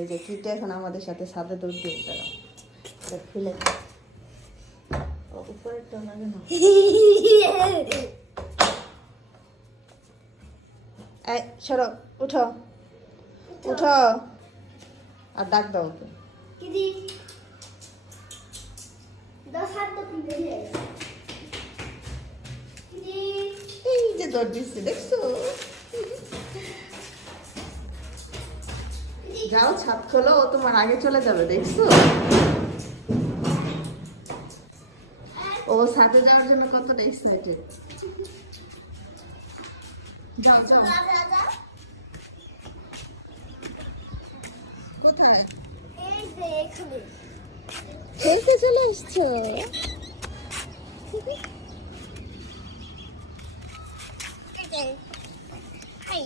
এই যে কিটা এখন আমাদের সাথে সাথে দৌড় দিয়ে গেল খুলে উপরেরটা লাগে না এই সরো উঠো উঠো আর ডাক দাও ওকে কিদি 10 হাত তো খুলে দিলে কিদি এই যে দৌড় দিচ্ছে দেখছো যাও ছাদ খোলো ও তোমার আগে চলে যাবে দেখছো ও ছাদে যাওয়ার জন্য কতটা এক্সাইটেড যাও যাও কোথায় এই যে এখানে খেলতে চলে আসছো এই হাই